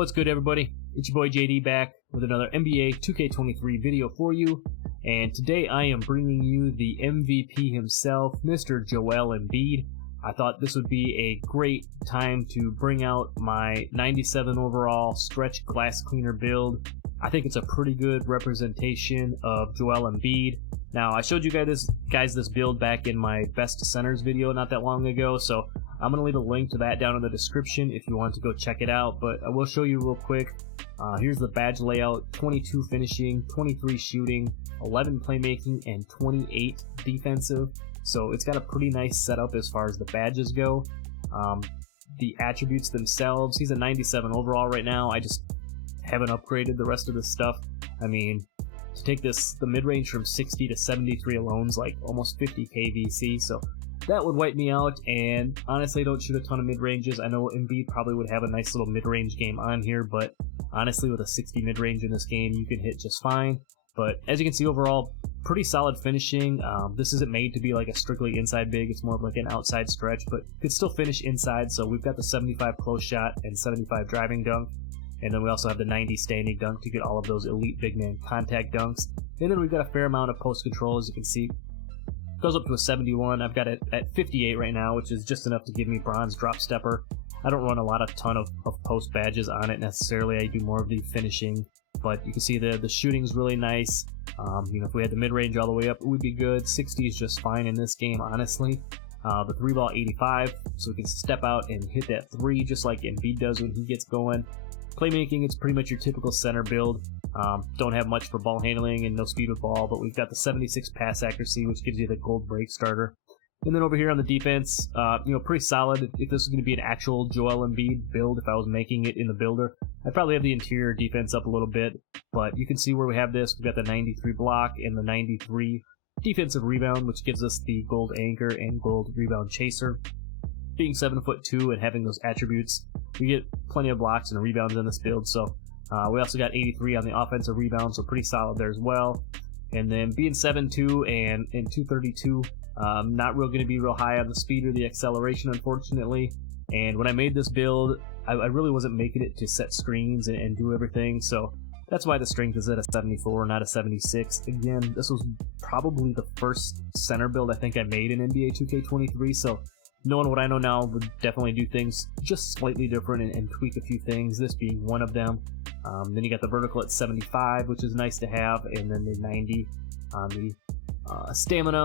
What's good, everybody? It's your boy JD back with another NBA 2K23 video for you, and today I am bringing you the MVP himself, Mr. Joel Embiid. I thought this would be a great time to bring out my 97 overall stretch glass cleaner build. I think it's a pretty good representation of Joel Embiid. Now, I showed you guys this build back in my best centers video not that long ago, so I'm going to leave a link to that down in the description if you want to go check it out, but I will show you real quick. Here's the badge layout: 22 finishing, 23 shooting, 11 playmaking, and 28 defensive. So it's got a pretty nice setup as far as the badges go. The attributes themselves, he's a 97 overall right now. I just haven't upgraded the rest of this stuff. I mean, to take the mid-range from 60 to 73 alone is like almost 50k VC, so that would wipe me out. And honestly, I don't shoot a ton of mid-ranges. I know Embiid probably would have a nice little mid-range game on here, but honestly, with a 60 mid-range in this game, you can hit just fine. But as you can see, overall, pretty solid finishing. This isn't made to be like a strictly inside big. It's more of like an outside stretch, but could still finish inside. So we've got the 75 close shot and 75 driving dunk. And then we also have the 90 standing dunk to get all of those elite big man contact dunks. And then we've got a fair amount of post control, as you can see. Goes up to a 71. I've got it at 58 right now, which is just enough to give me bronze drop stepper. I don't run a ton of post badges on it necessarily. I do more of the finishing, but you can see the shooting's really nice. If we had the mid-range all the way up, it would be good. 60 is just fine in this game, honestly. The 3-ball 85, so we can step out and hit that 3 just like Embiid does when he gets going. Playmaking, it's pretty much your typical center build. Don't have much for ball handling and no speed with ball, but we've got the 76 pass accuracy, which gives you the gold break starter. And then over here on the defense, pretty solid. If this was going to be an actual Joel Embiid build, if I was making it in the builder, I'd probably have the interior defense up a little bit. But you can see where we have this. We've got the 93 block and the 93 defensive rebound, which gives us the gold anchor and gold rebound chaser. Being 7'2" and having those attributes, we get plenty of blocks and rebounds in this build. So we also got 83 on the offensive rebound, so pretty solid there as well. And then being 7'2" and 232, not going to be real high on the speed or the acceleration, unfortunately. And when I made this build, I really wasn't making it to set screens and do everything, so that's why the strength is at a 74, not a 76. Again, this was probably the first center build I think I made in NBA 2K23, so knowing what I know now, would definitely do things just slightly different and tweak a few things, this being one of them. Then you got the vertical at 75, which is nice to have, and then the 90 on the stamina.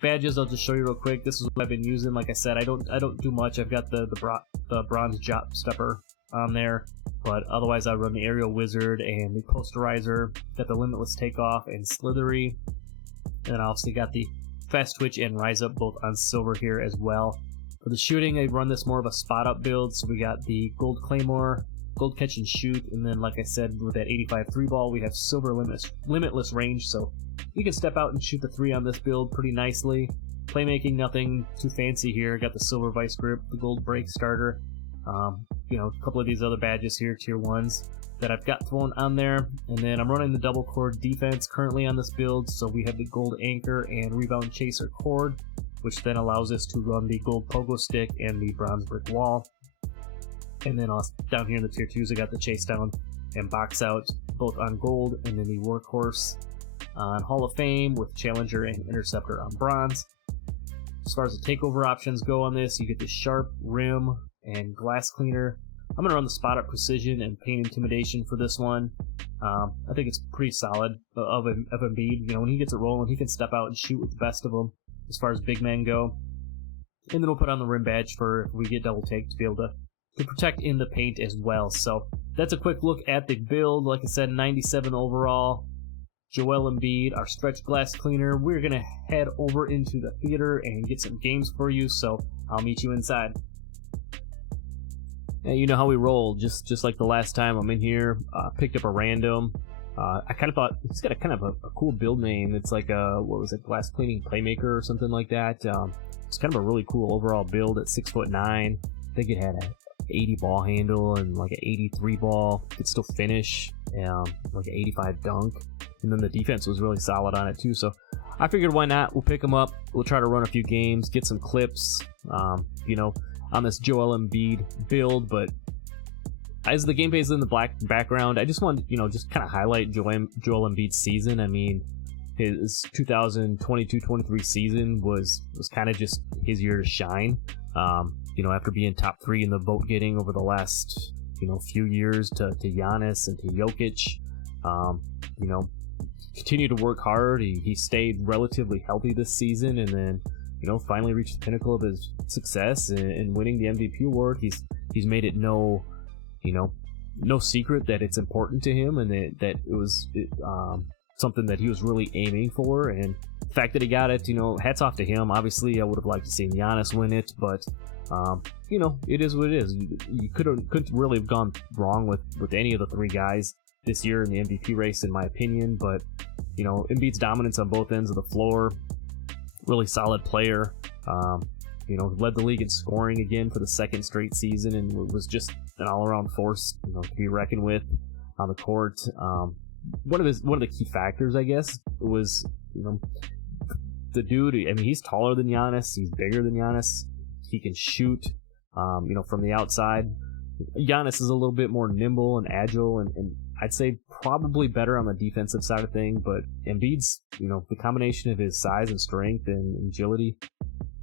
Badges, I'll just show you real quick. This is what I've been using. Like I said, I don't do much. I've got the bronze drop stepper on there, but otherwise I run the aerial wizard and the posterizer. Got the limitless takeoff and slithery, and then I also got the fast twitch and rise up both on silver here as well. For the shooting, I run this more of a spot up build, so we got the gold claymore, gold catch and shoot, and then like I said, with that 85 3-ball, we have silver limitless range, so you can step out and shoot the 3 on this build pretty nicely. Playmaking, nothing too fancy here. Got the silver vice grip, the gold break starter, a couple of these other badges here, tier 1s, that I've got thrown on there. And then I'm running the double cord defense currently on this build, so we have the gold anchor and rebound chaser cord, which then allows us to run the gold pogo stick and the bronze brick wall. And then down here in the tier 2s, I got the chase down and box out both on gold, and then the workhorse on Hall of Fame with challenger and interceptor on bronze. As far as the takeover options go on this, you get the sharp, rim, and glass cleaner. I'm going to run the spot up precision and paint intimidation for this one. I think it's pretty solid of Embiid. When he gets it rolling, he can step out and shoot with the best of them as far as big men go. And then we'll put on the rim badge for if we get double take to be able to protect in the paint as well. So that's a quick look at the build. Like I said, 97 overall. Joel Embiid, our stretch glass cleaner. We're going to head over into the theater and get some games for you, so I'll meet you inside. Now, you know how we roll, just like the last time I'm in here. Picked up a random. I kind of thought he's got a cool build name. It's like what was it, glass cleaning playmaker or something like that. It's kind of a really cool overall build at 6'9". I think it had a 80 ball handle and like an 83 ball. Could still finish, like an 85 dunk. And then the defense was really solid on it too. So I figured, why not? We'll pick them up. We'll try to run a few games, get some clips, on this Joel Embiid build. But as the gameplay is in the black background, I just want to, just kind of highlight Joel Embiid's season. I mean, his 2022-23 season was kind of just his year to shine. After being top 3 in the vote getting over the last, few years to Giannis and to Jokic, continued to work hard. He stayed relatively healthy this season, and then, finally reached the pinnacle of his success in winning the MVP award. He's made it no secret that it's important to him, and that it was something that he was really aiming for. And the fact that he got it, hats off to him. Obviously, I would have liked to see Giannis win it, but it is what it is. You couldn't really have gone wrong with any of the 3 guys this year in the MVP race, in my opinion. But Embiid's dominance on both ends of the floor, really solid player. Led the league in scoring again for the 2nd straight season, and was just an all-around force, to be reckoned with on the court. One of the key factors, I guess, was the dude. I mean, he's taller than Giannis, he's bigger than Giannis, he can shoot, from the outside. Giannis is a little bit more nimble and agile, and I'd say probably better on the defensive side of things. But Embiid's, the combination of his size and strength and agility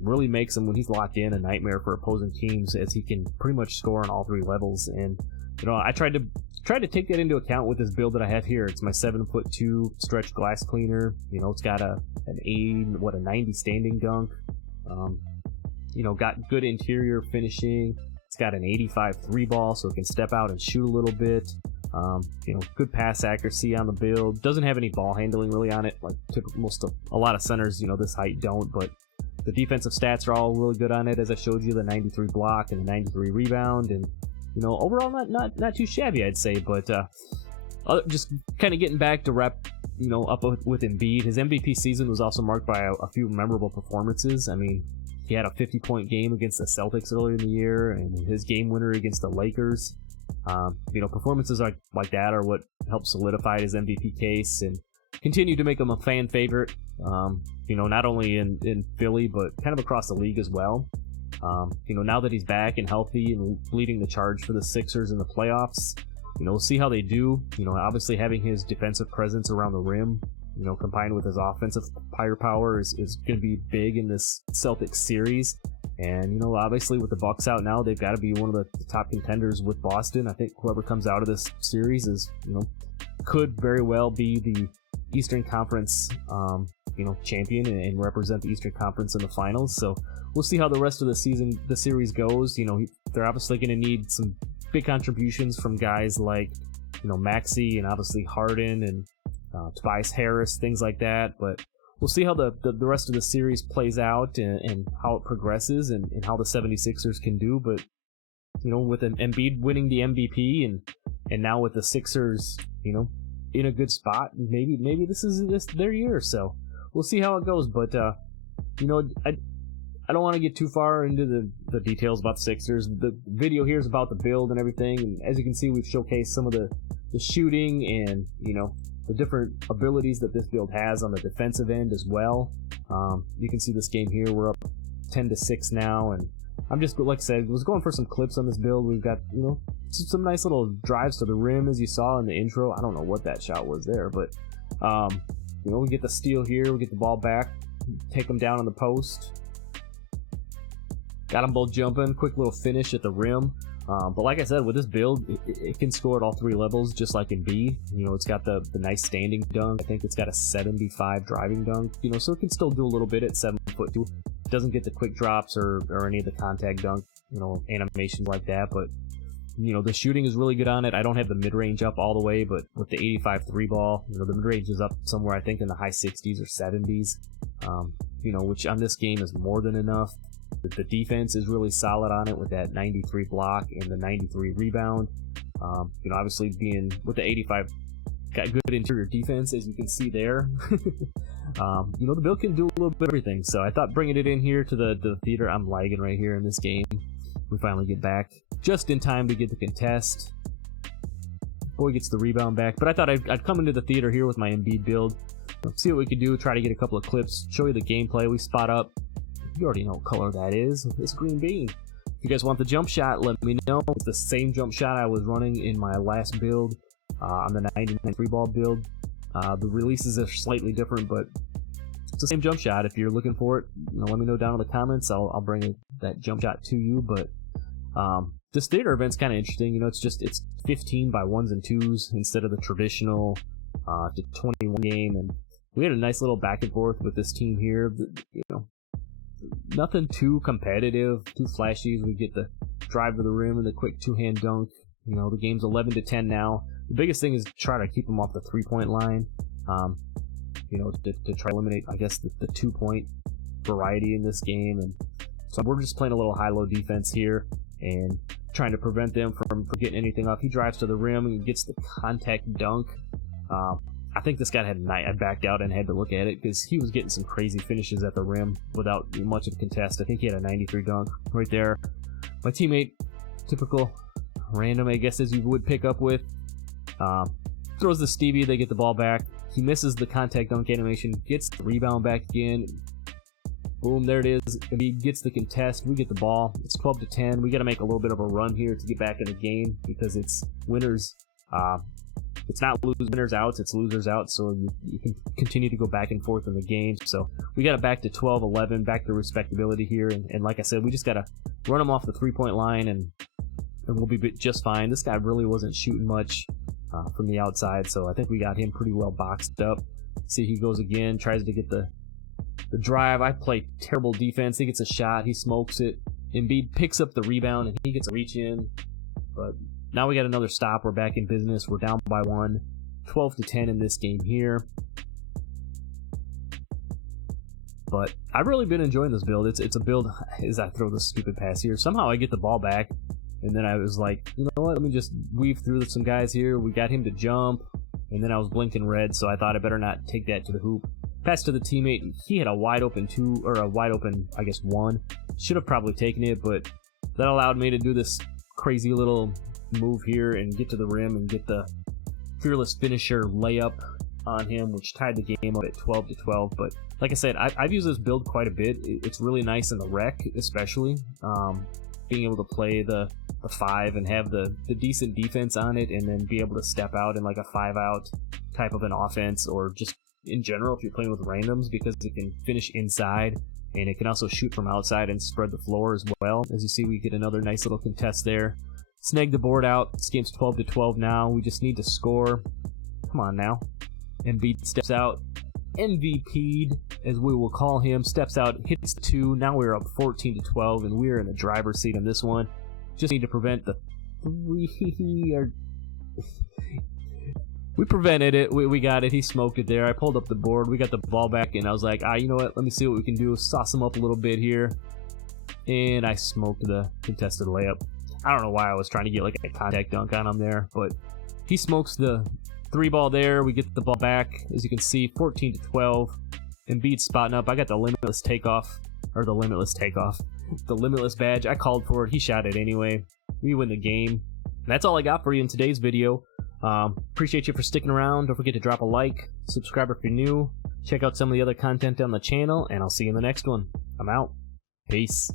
really makes him, when he's locked in, a nightmare for opposing teams, as he can pretty much score on all 3 levels. And I tried to take that into account with this build that I have here. It's my 7'2" stretch glass cleaner. It's got a 90 standing dunk. Got good interior finishing. It's got an 85 3-ball, so it can step out and shoot a little bit. Good pass accuracy on the build. Doesn't have any ball handling really on it, like a lot of centers, this height don't. But the defensive stats are all really good on it, as I showed you, the 93 block and the 93 rebound, and overall not too shabby, I'd say. But just kind of getting back to wrap up with Embiid. His MVP season was also marked by a few memorable performances. I mean, he had a 50-point game against the Celtics earlier in the year, and his game winner against the Lakers. Performances like that are what helped solidify his MVP case and continue to make him a fan favorite, not only in Philly, but kind of across the league as well. Now that he's back and healthy and leading the charge for the Sixers in the playoffs, we'll see how they do. Obviously having his defensive presence around the rim, combined with his offensive firepower is going to be big in this Celtics series. And, obviously with the Bucks out now, they've got to be one of the top contenders with Boston. I think whoever comes out of this series is, could very well be the Eastern Conference, champion and represent the Eastern Conference in the finals. So we'll see how the rest of the series goes. They're obviously going to need some big contributions from guys like, Maxey and obviously Harden and Tobias Harris, things like that. But we'll see how the rest of the series plays out and how it progresses and how the 76ers can do. But, with Embiid winning the MVP and now with the Sixers, in a good spot, maybe this is their year. So we'll see how it goes. But, I don't want to get too far into the details about the Sixers. The video here is about the build and everything. And as you can see, we've showcased some of the shooting and, the different abilities that this build has on the defensive end as well. You can see this game here. We're up 10-6 now, and I'm just, like I said, was going for some clips on this build. We've got, some nice little drives to the rim, as you saw in the intro. I don't know what that shot was there, but, we get the steal here. We get the ball back, take them down on the post. Got them both jumping. Quick little finish at the rim. But like I said, with this build, it can score at all 3 levels, just like Embiid. It's got the nice standing dunk. I think it's got a 75 driving dunk. So it can still do a little bit at 7'2". Doesn't get the quick drops or any of the contact dunk, animations like that. But the shooting is really good on it. I don't have the mid range up all the way, but with the 85 3-ball, the mid range is up somewhere, I think, in the high 60s or 70s. Which on this game is more than enough. The defense is really solid on it with that 93 block and the 93 rebound. Obviously being with the 85, got good interior defense, as you can see there. The build can do a little bit of everything. So I thought bringing it in here to the theater. I'm lagging right here in this game. We finally get back just in time to get the contest. Boy gets the rebound back. But I thought I'd come into the theater here with my Embiid build. See what we could do. Try to get a couple of clips. Show you the gameplay. We spot up. You already know what color that is. It's green bean. If you guys want the jump shot, let me know. It's the same jump shot I was running in my last build, on the 99 free ball build. The releases are slightly different, but it's the same jump shot. If you're looking for it, let me know down in the comments. I'll bring that jump shot to you. But this theater event's kind of interesting. It's 15 by 1s and 2s instead of the traditional 21 game, and we had a nice little back and forth with this team here. Nothing too competitive, too flashy. We get the drive to the rim and the quick two-hand dunk. The game's 11-10 now. The biggest thing is try to keep them off the three-point line. To try to eliminate, I guess, the 2-point variety in this game. And so we're just playing a little high-low defense here and trying to prevent them from getting anything off. He drives to the rim and gets the contact dunk. I think this guy I backed out and had to look at it because he was getting some crazy finishes at the rim without much of a contest. I think he had a 93 dunk right there. My teammate, typical random, I guess, as you would pick up with, throws the Stevie. They get the ball back. He misses the contact dunk animation, gets the rebound back again. Boom, there it is. He gets the contest. We get the ball. It's 12-10. We got to make a little bit of a run here to get back in the game because it's winners. It's not winners outs, it's losers out, so you can continue to go back and forth in the game. So we got it back to 12-11, back to respectability here. And like I said, we just got to run them off the three-point line, and we'll be just fine. This guy really wasn't shooting much from the outside, so I think we got him pretty well boxed up. See, he goes again, tries to get the drive. I play terrible defense. He gets a shot, he smokes it. Embiid picks up the rebound, and he gets a reach in, but now we got another stop. We're back in business. We're down by 1. 12-10 in this game here. But I've really been enjoying this build. It's a build as I throw this stupid pass here. Somehow I get the ball back, and then I was like, you know what? Let me just weave through some guys here. We got him to jump, and then I was blinking red, so I thought I better not take that to the hoop. Pass to the teammate. He had a wide open 2, or a wide open, I guess, 1. Should have probably taken it, but that allowed me to do this crazy little move here and get to the rim and get the fearless finisher layup on him, which tied the game up at 12-12. But like I said, I've used this build quite a bit. It's really nice in the rec, especially being able to play the 5 and have the decent defense on it, and then be able to step out in like a 5-out type of an offense, or just in general if you're playing with randoms, because it can finish inside and it can also shoot from outside and spread the floor as well. As you see, we get another nice little contest there. Snag the board out. This game's 12-12 now. We just need to score. Come on now. Embiid steps out. MVP'd, as we will call him, steps out, hits 2. Now we're up 14-12, and we're in the driver's seat on this one. Just need to prevent the 3. We prevented it. We got it. He smoked it there. I pulled up the board. We got the ball back, and I was like, you know what? Let me see what we can do. Sauce him up a little bit here. And I smoked the contested layup. I don't know why I was trying to get like a contact dunk on him there, but he smokes the 3 ball there. We get the ball back. As you can see, 14-12. Embiid spotting up. I got the limitless takeoff, or the limitless takeoff. The limitless badge. I called for it. He shot it anyway. We win the game. That's all I got for you in today's video. Appreciate you for sticking around. Don't forget to drop a like, subscribe if you're new. Check out some of the other content on the channel, and I'll see you in the next one. I'm out. Peace.